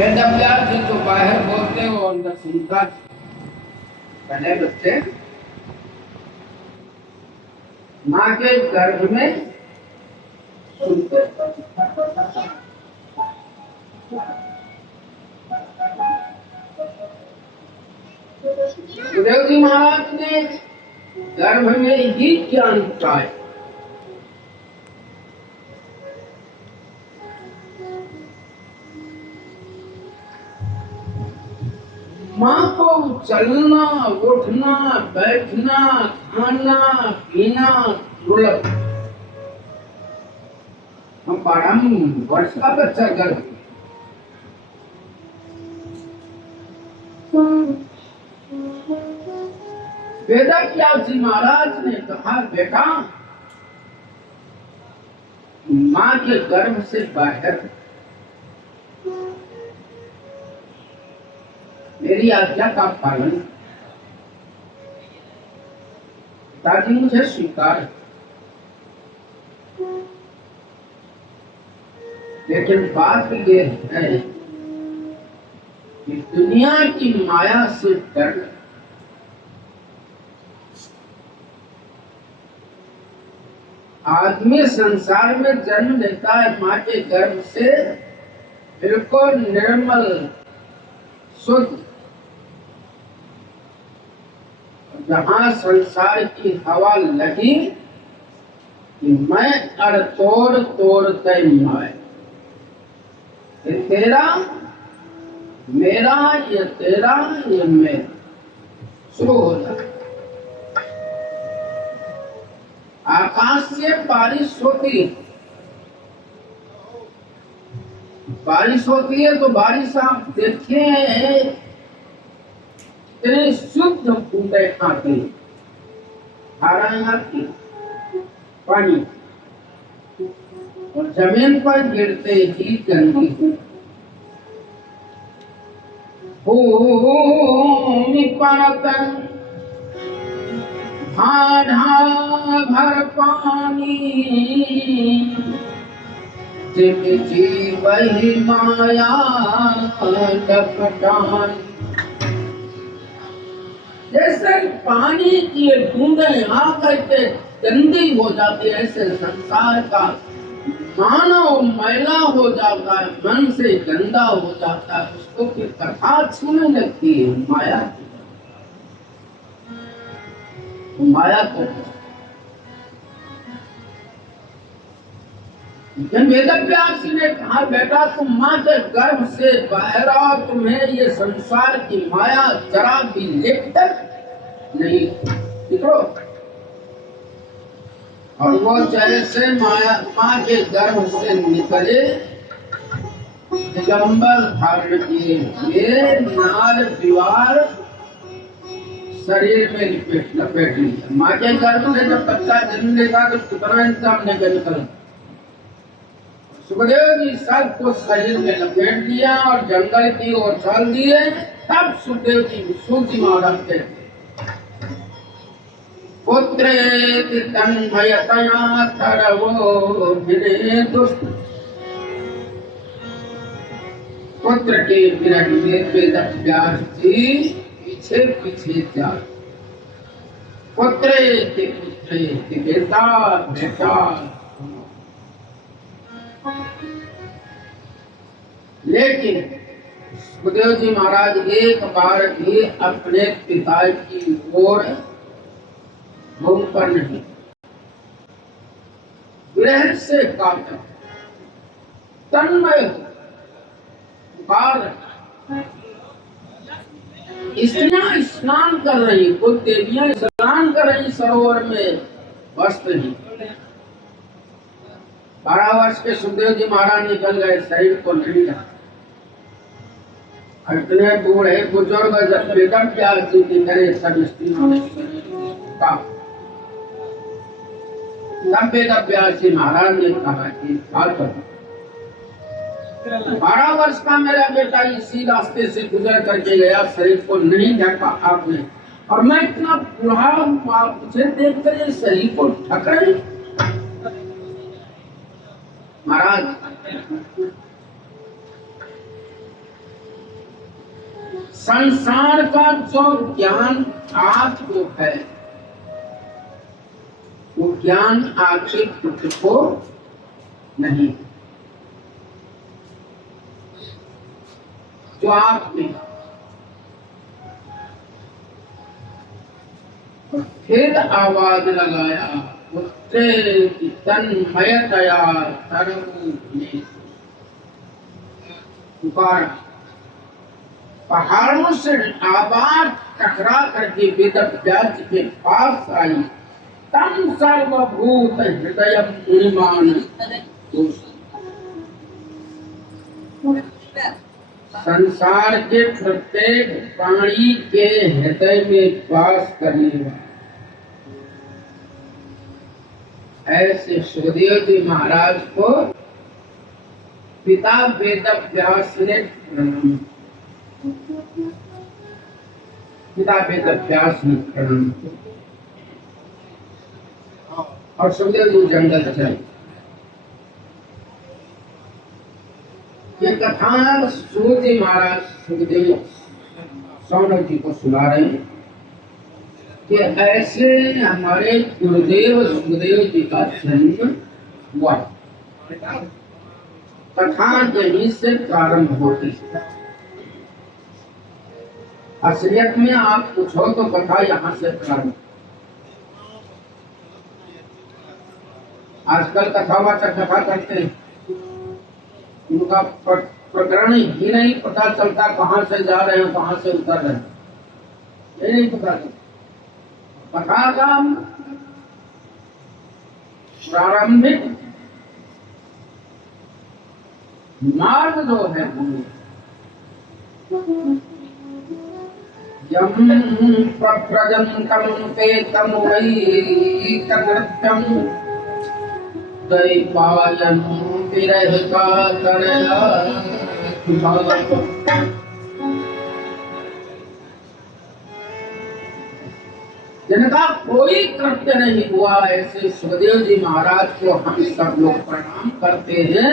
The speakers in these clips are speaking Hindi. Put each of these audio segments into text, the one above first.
वेद अभ्यास है तो बाहर बोलते हो अंदर सुनता। पहले बच्चे माँ के गर्भ में सुनते। गुरुदेव जी महाराज ने गर्भ में ही ज्ञान पाया। माँ को चलना, उठना, बैठना, खाना, पीना दुर्लभ। हम 12 वर्ष का बच्चा गर्भ। वेदव्यास जी महाराज ने कहा, बेटा माँ के गर्भ से बाहर मेरी आज्ञा का पालन। पिताजी मुझे स्वीकार, लेकिन बात ये है कि दुनिया की माया से डर। आदमी संसार में जन्म लेता है माँ के गर्भ से बिल्कुल निर्मल शुद्ध। जहाँ संसार की हवा लगी कि मैं अड़ तोड़ तोड़ तय माए, ये तेरा मेरा, ये तेरा ये मेरा शुरू हो जाता। आकाश से बारिश होती है, बारिश होती है तो बारिश आप देखें इतने शुद्ध बूंदे आती धाराएं आती पानी, और जमीन पर गिरते ही गंदी भूमि परतन ढा भर पानी, जिम जी वही माया लपटान। जैसे पानी की बूंदें आकर के गंदी हो जाती है, ऐसे संसार का मानव मैला हो जाता है, मन से गंदा हो जाता है। उसको फिर कथा छूने लगती है माया। माया को वेदव्यास ने कहा, बेटा तुम माँ के गर्भ से बाहर आओ, तुम्हें ये संसार की माया जरा भी लिप्त नहीं दिखो। और वो जैसे माँ के गर्भ से निकले दिगंबर धारण किए हुए नार दीवार शरीर में लपेट लिया। माँ के गर्भ से जब बच्चा जन्म लेता तो कितना इंसान निकल। सुखदेव जी सब को शरीर में लपेट दिया और जंगल की ओर चल दिए। तब सुखदेव जी सूजी महाराज कहते, पुत्रेति तन्मयतया तरवो भिने दुष्ट। पुत्र के विरह में वेदव्यास जी पीछे पीछे जा। पुत्रेति पुत्रेति बेटा बेटा। लेकिन सुखदेव जी महाराज एक बार भी अपने पिता की ओर मुंह पर नहीं, विरह से काटा, तन्मय पुकार। स्त्रियां स्नान कर रही, कुछ देवियां स्नान कर रही सरोवर में, वस्त्र नहीं। 12 वर्ष के सुखदेव जी महाराज निकल गए, शरीर को नहीं रहा। इतने बूढ़े बुजुर्ग जब वेदव्यास जी की करे सब स्त्रियों ने कहा। तब वेदव्यास जी महाराज ने कहा कि 12 वर्ष का मेरा बेटा इसी रास्ते से गुजर करके गया, शरीर को नहीं ढका आपने, और मैं इतना बूढ़ा मुझे देख कर ये शरीर को ढक रहे। महाराज संसार का जो ज्ञान आपको है वो ज्ञान आपके पुत्र को नहीं, जो आपने फिर आवाज लगाया उत्ते तन्मयतया सर्वभूतेषु, पुकारा। पहाड़ों से आवाज टकरा करके वेद व्यास के पास आई। तम सर्वभूत हृदय मुनिमान, संसार के प्रत्येक प्राणी के हृदय में वास करने वाला ऐसे सुखदेव जी महाराज को पिता वेद व्यास ने प्रणाम, पिता वेद व्यास ने प्रणाम और सुखदेव जी जंगल चले। ये कथा सूर्य महाराज सुखदेव सौनक जी को सुना रहे हैं कि ऐसे हमारे गुरुदेव सुखदेव जी का जन्म हुआ। कथा यहीं से प्रारंभ होती है। असलियत में आप पूछो तो कथा यहाँ से प्रारंभ। आजकल कथावाचक कथा करते हैं, उनका प्रकरण ही नहीं पता चलता, कहाँ से जा रहे हैं कहाँ से उतर रहे हैं, ये नहीं पता चलता। कथा का प्रारंभिक मार्ग जो है यम प्रजंतम पेतम वै तकृत्यम दैपायन विरह का तरला। जिनका कोई कृत्य नहीं हुआ ऐसे सुखदेव जी महाराज को हम सब लोग प्रणाम करते हैं।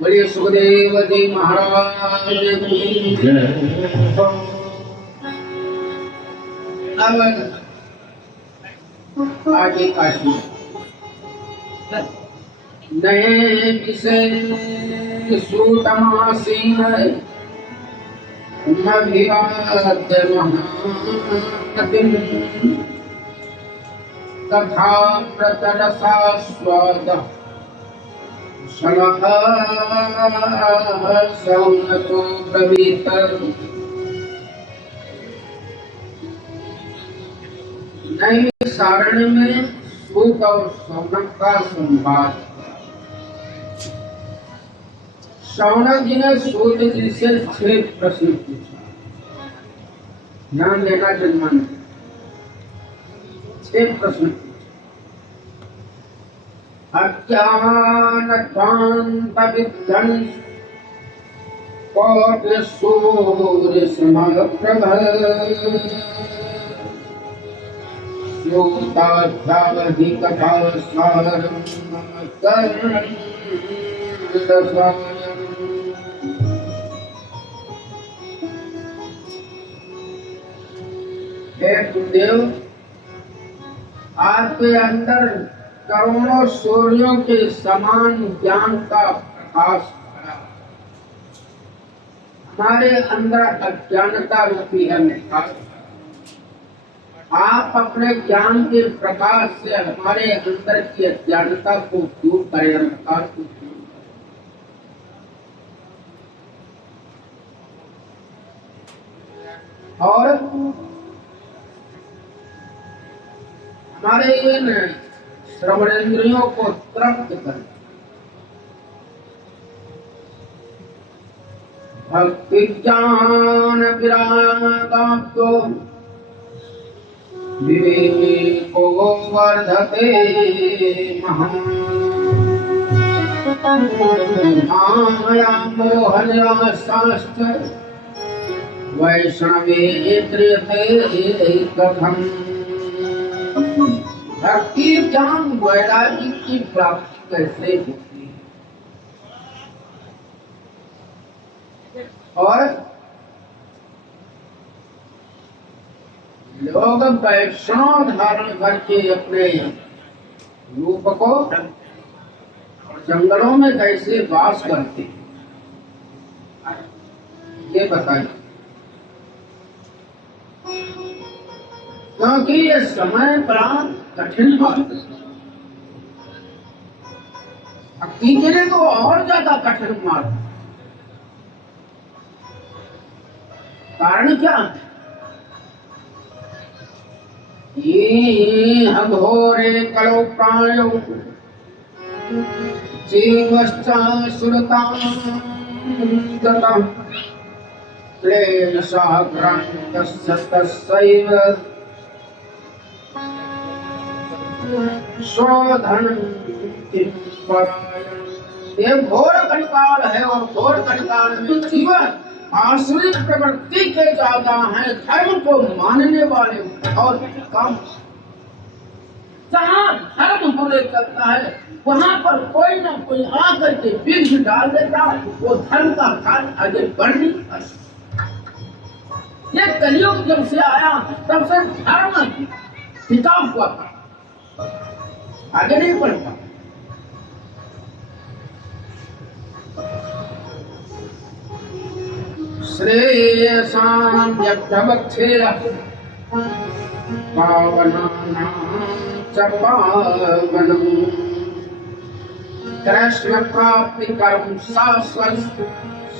बोलिए सुखदेव जी महाराज की जय। अब आगे काशी नए विषय सूतमासीन मभिवाद्य महातिम तथा प्रतरसास्वाद शमः सौनको ब्रवीत। नए सारणी में सूत और सौनक का संवाद। सौनक जी ने सूत जी से 6 प्रश्न पूछा, ध्यान देना जन्मान। 6 प्रश्न पूछा। अज्ञान ध्वांत विध्वंस कोटि सूर्य समप्रभ योगिताध्यावधि कथा सारम कर्ण। हे गुरुदेव, आपके अंदर करोड़ों सूर्यों के समान ज्ञान का प्रकाश भरा। हमारे अंदर अज्ञानता रूपी अंधकार। आप अपने ज्ञान के प्रकाश से हमारे अंदर की अज्ञानता को दूर करें, अंधकार को दूर करें और हमारे इन श्रवणेंद्रियों को तृप्त करें। भक्ति ज्ञान विरागाप्तो विवेको वर्धते महान्। माया मोहनाशाश्च वैष्णवे क्रियते कथम्। भक्ति ज्ञान वैराग्य की प्राप्ति कैसे होती है और लोग वैष्णव धारण करके अपने रूप को जंगलों में कैसे वास करते, ये बताइए। क्योंकि ये समय बड़ा कठिन बात है, कीचड़े तो और ज्यादा कठिन मार्ग। कारण क्या? ये घोरे कलो प्राणो जीवश्च सुरतां गतः क्लेशाक्रान्तस्य तस्यैव स्वधनं किं परायणम्। ये घोर कलिकाल है और घोर कलिकाल में जीवन आश्रित प्रवृत्ति के ज्यादा है, धर्म को मानने वाले और कम। जहाँ धर्म होने चलता है वहाँ पर कोई न कोई आकर के विघ्न डाल देता, वो धर्म का कार्य आगे बढ़ नहीं पाता। ये कलयुग जब से आया तब से धर्म टिका हुआ था, आगे नहीं बढ़ता। श्रेयसां यद्भवच्छेदः पावनानां च पावनम् कृष्ण प्राप्ति कर्म शाश्वत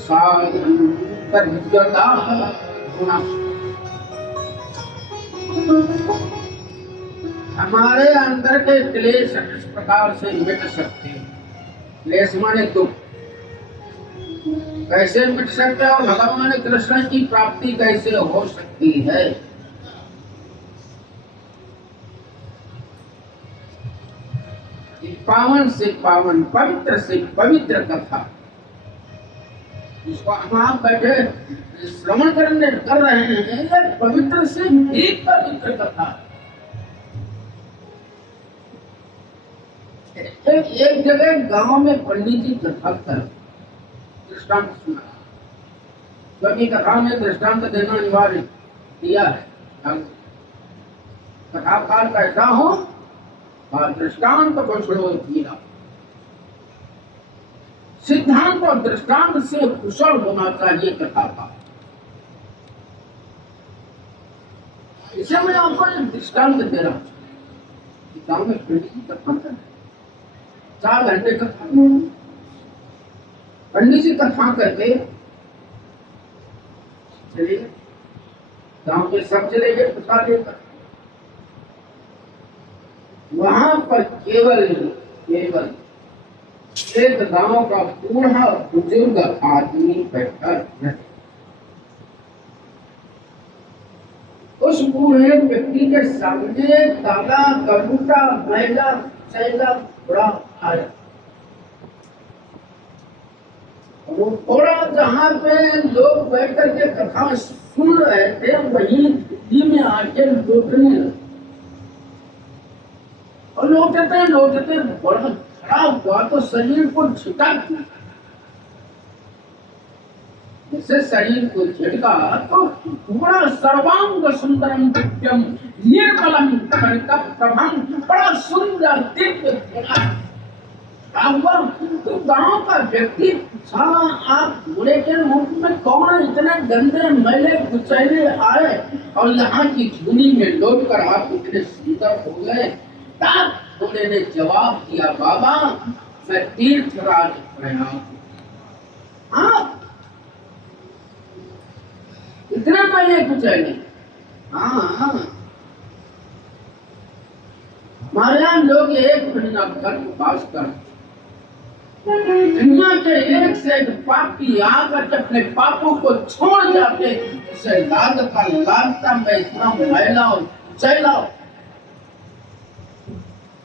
साधन तद्गता गुणः। हमारे अंदर के क्लेश इस प्रकार से मिट सकते हैं। क्लेश माने दुख कैसे मिट सकते हैं और भगवान कृष्ण की प्राप्ति कैसे हो सकती है? पावन से पावन, पवित्र से पवित्र कथा, इसको हम आप बैठे श्रवण करने कर रहे हैं, ये पवित्र से भी पवित्र कथा। एक जगह गांव में पंडित जी कथा कर दृष्टांत सुना, क्योंकि कथा में दृष्टांत देना अनिवार्य दिया है। कथाकार कैसा हो और दृष्टांत को छोड़ो मीरा। सिद्धांत और दृष्टांत से कुशल होना चाहिए कथाकार। इसे मैं आपको एक दृष्टांत दे रहा हूँ। गाँव में पंडित जी कथा कर 4 घंटे कथा, पंडित जी कथा करके चले गए, गाँव के सब चले गए कथा लेकर। वहां पर केवल एक गांव का बूढ़ा बुजुर्ग आदमी बैठा है। उस बूढ़े व्यक्ति के सामने काला कबूटा मैला चैला बड़ा आया। वो थोड़ा जहाँ पे लोग बैठ करके कथा सुन रहे थे वहीं दिल्ली में आके लौटने लगे। और लौटते बड़ा खराब हुआ तो शरीर को झटका, जैसे शरीर को झटका तो बड़ा सर्वांग सुंदरम दिव्यम निर्मलम प्रभम, बड़ा सुंदर दिव्य हुआ। तो गांव का व्यक्ति आप बूढ़े के रूप में कौन इतने गंदे मैले कुचैले आए और यहाँ की झूली में लौट कर आप इतने सुंदर हो गए? बूढ़े ने जवाब दिया, बाबा मैं तीर्थराज प्रयाग, आप इतना मैले कुचैले। हाँ, हमारे यहाँ लोग 1 महीना गर्भवास कर दुनिया के एक से एक पापी आकर अपने पापों को छोड़ जाते, उसे लागता मैं इतना मैला और चैला।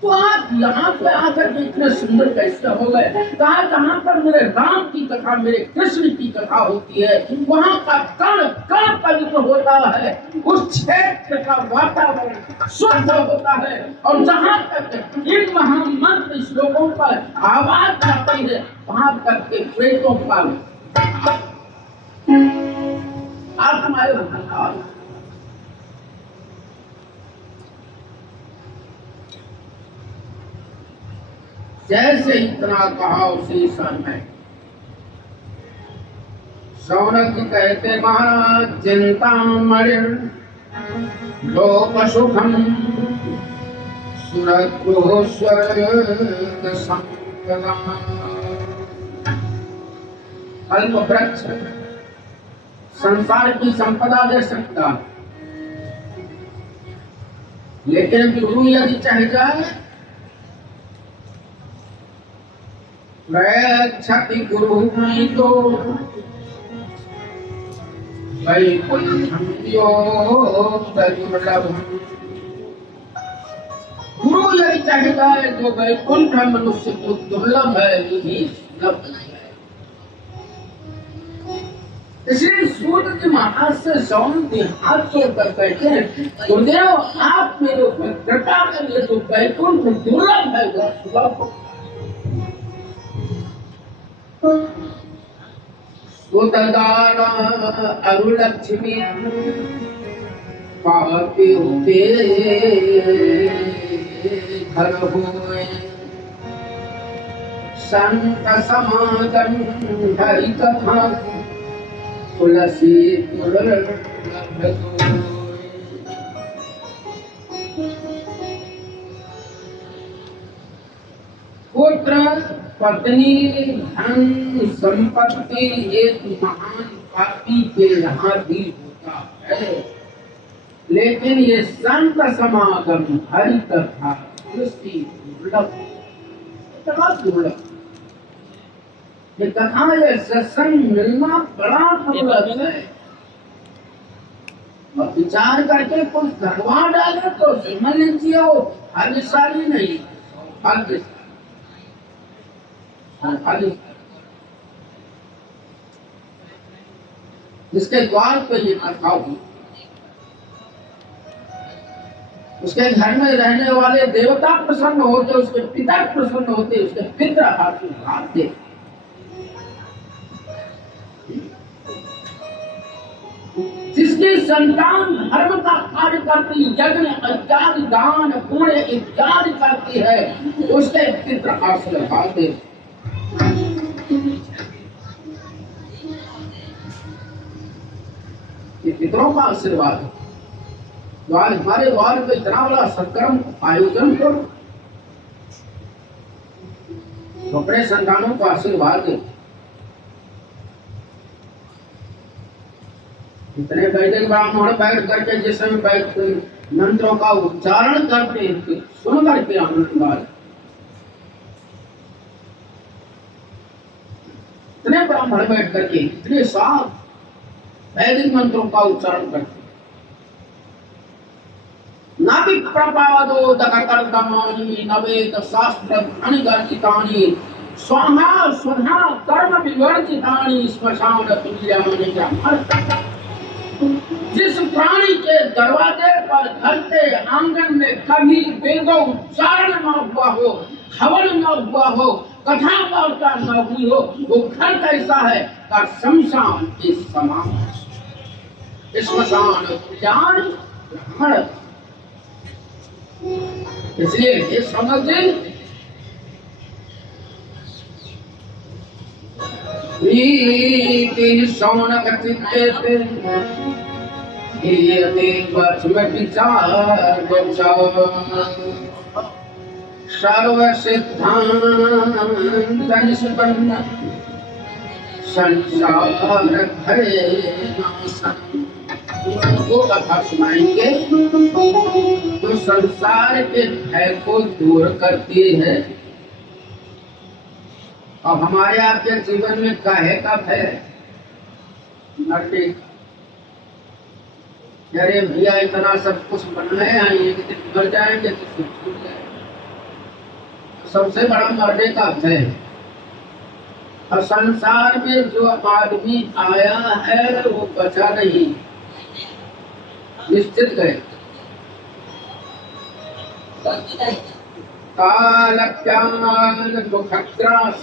तो आप यहाँ पे आकर के इतने सुंदर कैसे हो गए? कहा जहाँ पर मेरे राम की कथा, मेरे कृष्ण की कथा होती है वहाँ का कण कण पवित्र होता है, उस क्षेत्र का वातावरण शुद्ध होता है। और जहाँ तक इन महामंत्र श्लोकों पर आवाज आती है वहाँ तक के प्रेतों का आप हमारे जैसे इतना कहा उसी समय शौनक कहते महाराज चिंता मणि लोक सुखम अल्प वृक्ष संसार की संपदा दे सकता, लेकिन गुरु यदि चाह जाए क्षति गुरु नहीं तो वैकुंठम गुरु यदि चाहता है तो वैकुंठ मनुष्य को दुर्लभ है, यही सुलभ नहीं है। इसलिए सूर्य जी महाराज से शौनक जी हाथ जोड़कर कहते हैं गुरुदेव आप मेरे ऊपर कृपा करिए, तो वैकुंठ दुर्लभ है वो सुलभ। सुतदारा अरुलक्ष्मी पापी होते घर हुए संत समागम हरि कथा तुलसी पुत्र पत्नी धन संपत्ति एक महान पापी के यहाँ भी होता है, लेकिन ये संत समागम हरि कथा तुलसी दुर्लभ, इतना दुर्लभ। ये कथा ये सत्संग मिलना बड़ा दुर्लभ है। और विचार करके कुछ धरवा डाले तो समझ लीजिए वो भाग्यशाली नहीं, भाग्यशाली जिसके द्वार पे ये कथा हुई, उसके घर में रहने वाले देवता प्रसन्न होते, उसके पिता प्रसन्न होते, उसके पितर आशीर्वाद देते। जिसकी संतान धर्म का कार्य करती, यज्ञ इत्यादि दान पुण्य इत्यादि करती है, उसके पितर आशीर्वाद देते। पितरों का आशीर्वाद द्वार, हमारे द्वार पे इतना बड़ा सत्कर्म आयोजन करो तो अपने संतानों को आशीर्वाद दे। इतने वैदिक ब्राह्मण बैठ करके जिस समय बैठ मंत्रों का उच्चारण करते हैं सुन करके आनंद आए। इतने ब्राह्मण बैठ करके इतने साफ वैदिक मंत्रों का उच्चारण करते, नाभि प्रपादो दकर्तमानि नवेद शास्त्र अनिगर्जितानि स्वाहा स्वधा कर्म विवर्जितानि श्मशान तुल्यानि ब्रह्म। जिस प्राणी के दरवाजे पर घर के आंगन में कभी वेदों उच्चारण न हुआ हो, हवन न हुआ हो, कथा वार्ता न हुई हो, वो घर कैसा है का शमशान के समान है। श्मशान तुल्यानि ब्रह्म। इसलिए ये समझ शौनक चित्ते विचार सर्व सिद्धांत निष्पन्न संसार वो कथा सुनाएंगे तो संसार के भय को दूर करती है। और हमारे आपके जीवन में काहे का भय? मरने का। अरे भैया इतना सब कुछ बनाए हैं, एक दिन मर जाएंगे तो सब छूट जाएगा। सबसे बड़ा मरने का भय। और संसार में जो आदमी आया है वो बचा नहीं, निश्चित गए। काल प्याल दुखग्रास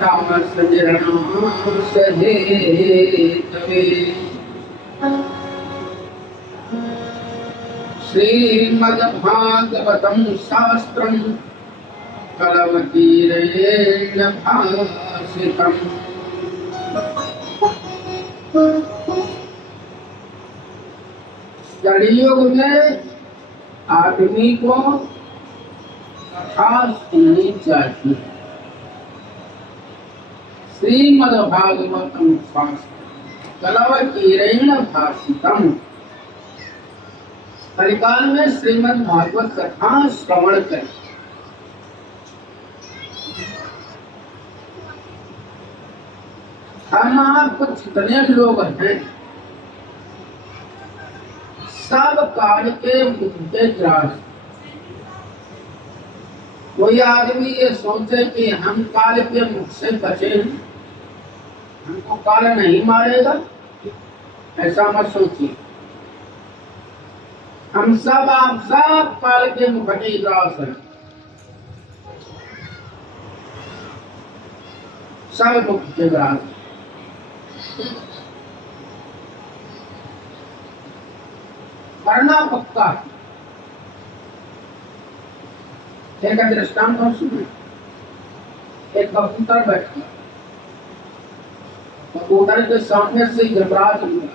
तामस निर्नाश हेतवे श्रीमद्भागवतं शास्त्रम् कलवतीरेण भासितम्। कलियुग में आदमी को कथा सुननी चाहिए। श्रीमद्भागवतम शास्त्रम कलवतीरेण भासितम्। कलिकाल में श्रीमद्भागवत कथा श्रवण करें। हम आपको जितने लोग हैं सब काल के मुद्दे ग्रास। कोई आदमी ये सोचे कि हम काल के मुख से बचे हैं, हमको काल नहीं मारेगा, ऐसा मत सोचिए। हम सब आप सब काल के मुख के ग्रास हैं, सब मुख के ग्रास। मरना पक्का। एक दृष्टांत हम सुने। एक कबूतर बैठा, कबूतर के सामने से यमराज मिला।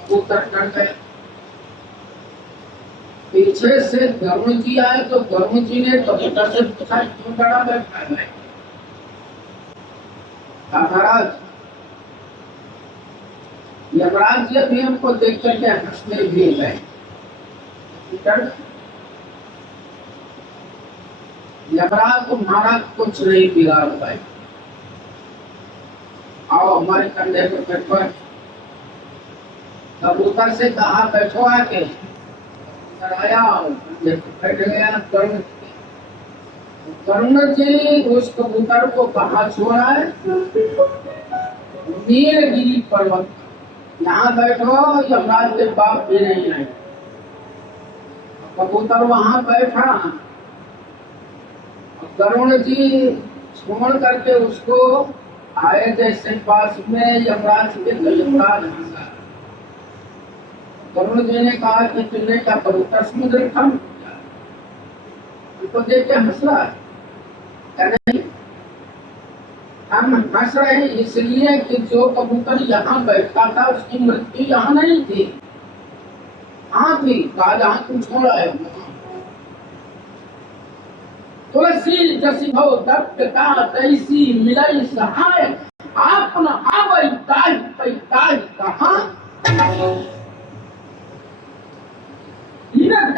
कबूतर डर गए। पीछे से गरुण जी आए तो गरुण जी ने कबूतर से पूछा, क्यों डरा बैठा है? महाराज, यमराज जी भी हमको देख करके हंसने भी गए। यमराज को महाराज कुछ नहीं बिगाड़ पाए। आओ हमारे कंधे पे बैठो। कबूतर से कहा बैठो आके। आया बैठ गया। करुण जी उस कबूतर को कहा छोड़ा है? नीलगिरी पर्वत, यहाँ बैठो, यमराज के बाप भी नहीं आए। कबूतर वहां बैठा। करुण जी छोड़ करके उसको आए जैसे पास में यमराज के, यमराज हंसा। करुण जी ने कहा कि तुमने क्या कबूतर समुद्र था? उनको देख के हंस रहा है। नहीं, हम हंस रहे हैं इसलिए कि जो कबूतर यहाँ बैठा था उसकी मृत्यु यहाँ नहीं थी, हाँ थी। कहा जहाँ तुम छोड़ा है। तुलसी जसी भव दत्त का तैसी मिलई सहाय, आपन आवई ताज पैताज कहाँ।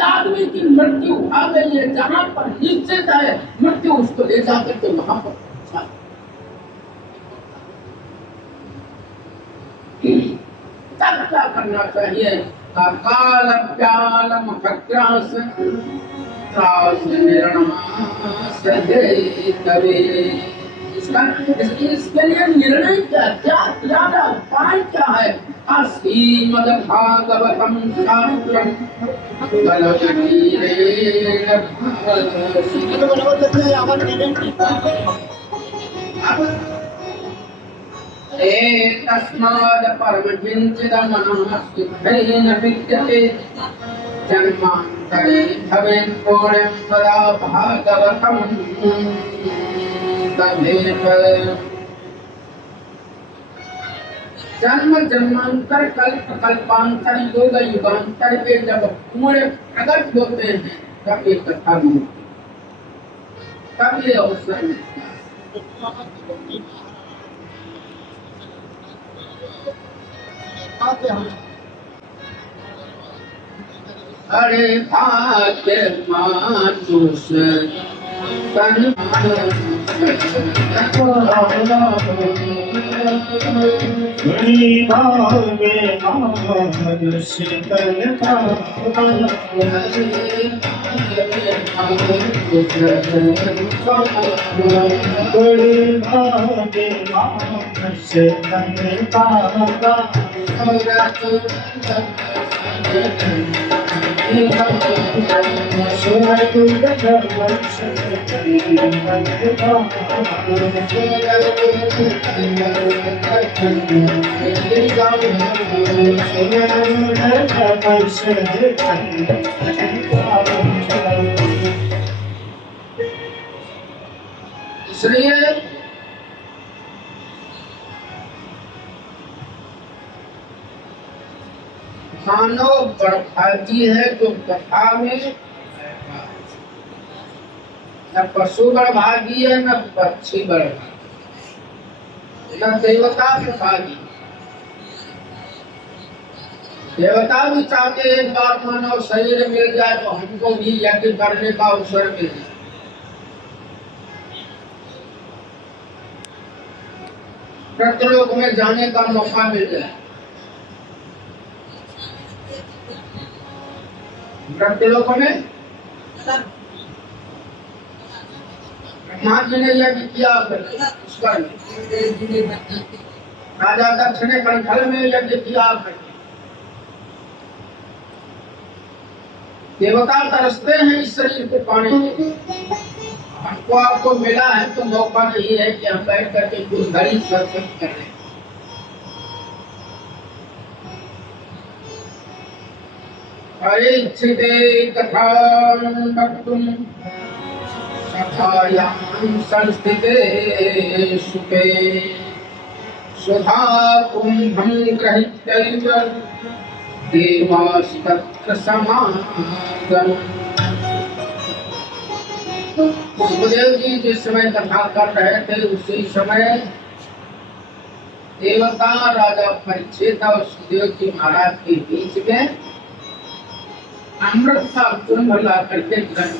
आदमी की मृत्यु आ गई है, जहाँ पर निश्चित है मृत्यु, उसको ले जाकर के वहां पर तब क्या करना चाहिए? काल प्यालम खग्रास त्रास निर्मास दे करे। इसके लिए निर्णय क्या ज्यादा उपाय क्या है? श्रीमद्भागवतम शास्त्रम तस्माद् परम किंचिदमनः सिद्धेन विद्यते जन्मान्तरे भवेत् पुण्यं सदा भागवतं तदेव। जन्म जन्मांतर कल्प कल्पांतर युग युगांतर के जब पुण्य प्रकट होते हैं तब ये कथा मिलती, तब ये अवसर मिलता है। अरे भाग्य मानुष तन बड़ी भागे मानुष तन बड़ी भागे मानुष तन इसलिए मानव बड़भागी है जो कथा में, न पशु बड़भागी है न पक्षी बड़भागी, न देवता बड़भागी। देवता भी चाहते एक बार मानव शरीर मिल जाए तो हमको भी यज्ञ करने का अवसर मिल जाए। प्रत्यलोक में जाने का मौका मिल जाए। प्रत्यलोक में ब्रह्मा जी ने यज्ञ किया, उसका राजा दक्ष ने कंठल में यज्ञ किया। देवता तरसते हैं इस शरीर को पाने के लिए। हमको आपको मिला है तो मौका नहीं है कि हम बैठ करके कुछ घड़ी सत्संग कर रहे हैं। अरे इच्छिते कथां वक्तुं सखायां संस्थिते सुखे सुधा कुंभं गृहीत्यैव देवास्तत्र समागम। सुखदेव जी जिस समय कथा कर रहे थे उसी समय देवता राजा परीक्षित और सुखदेव जी महाराज के बीच में अमृत का कुंभ ला करके रख।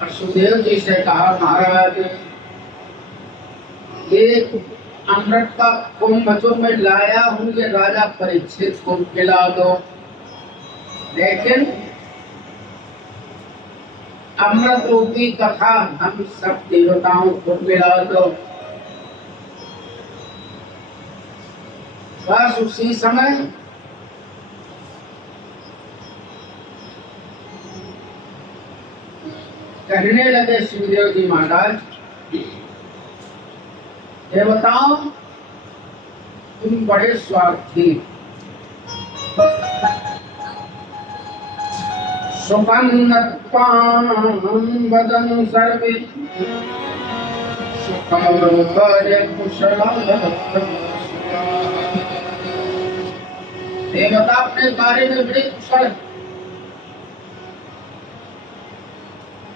और सुखदेव जी से कहा, महाराज एक अमृत का कुंभ जो मैं लाया हूँ ये राजा परीक्षित को पिला दो, लेकिन अमृत रूपी कथा हम सब देवताओं को मिला दो। बस उसी समय कहने लगे सुखदेव जी महाराज, देवताओं तुम बड़े स्वार्थी, सुपन्नत्वां वदन् सर्वे सुखमोरे कुशलः। देवता अपने कार्य में बड़े कुशल हैं।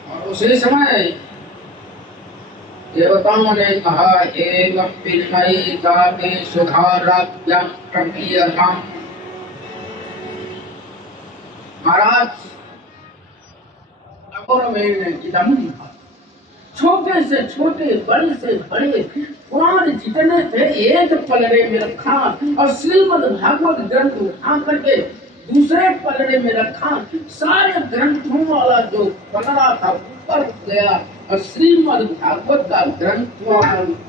और उसी समय देवताओं ने कहा, एव पिन्मयी गाते सुधाराज्ञं प्रमीयताम्। महाराज छोटे से छोटे, बड़े से बड़े पुराण जितने थे एक पलड़े में रखा और श्रीमद् भागवत ग्रंथ उठा करके दूसरे पलड़े में रखा। सारे ग्रंथों वाला जो पलड़ा था ऊपर गया और श्रीमद् भागवत का ग्रंथ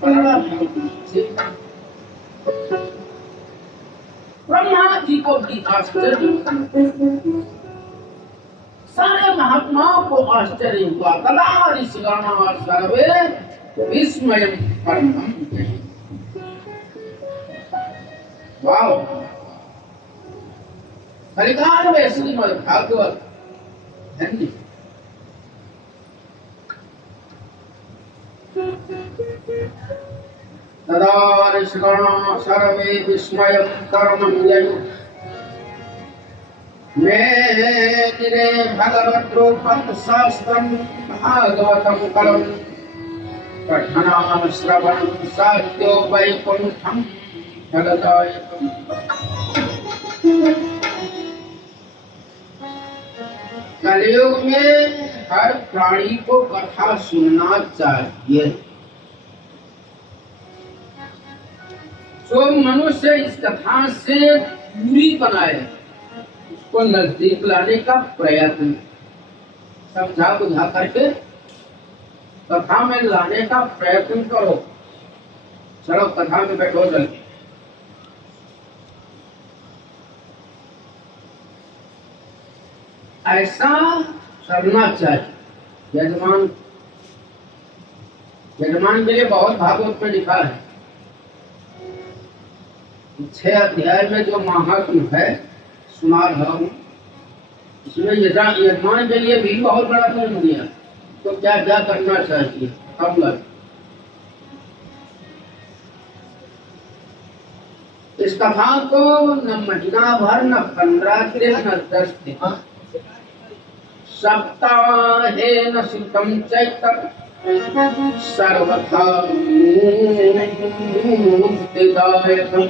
पलड़ा ब्रह्मा जी को भी आश्चर्य, सारे महात्माओं को आश्चर्य हुआ। तदा ऋषिगणा सर्वे विस्मयं परमं। वाव! कलिकाल में श्रीमद् भागवत धन्य। तदा ऋषिगणा सर्वे विस्मयं परमं ययुः। मेदिरे भगवद्रूपं शास्त्रं भागवतं कलं पठनं श्रवणं साध्यो वैकुण्ठं फलदायकम्। कलयुग में हर प्राणी को कथा सुनना चाहिए। जो मनुष्य इस कथा से दूरी बनाए को नजदीक लाने का प्रयत्न, समझा बुझा करके कथा में लाने का प्रयत्न करो। चलो कथा में बैठो जल्दी। ऐसा करना चाहिए। यजमान यजमान के लिए बहुत भागवत में लिखा है। 6 अध्याय में जो महात्म है सुना रहा हूँ, इसमें यजमान के लिए भी बहुत बड़ा कर्म दिया, तो क्या क्या करना चाहिए कब लग। इस कथा को न महीना भर, न 15 दिन, न 10 दिन, सप्ताहेन सुतम चैतम सर्वथा मुक्तिदायकम्।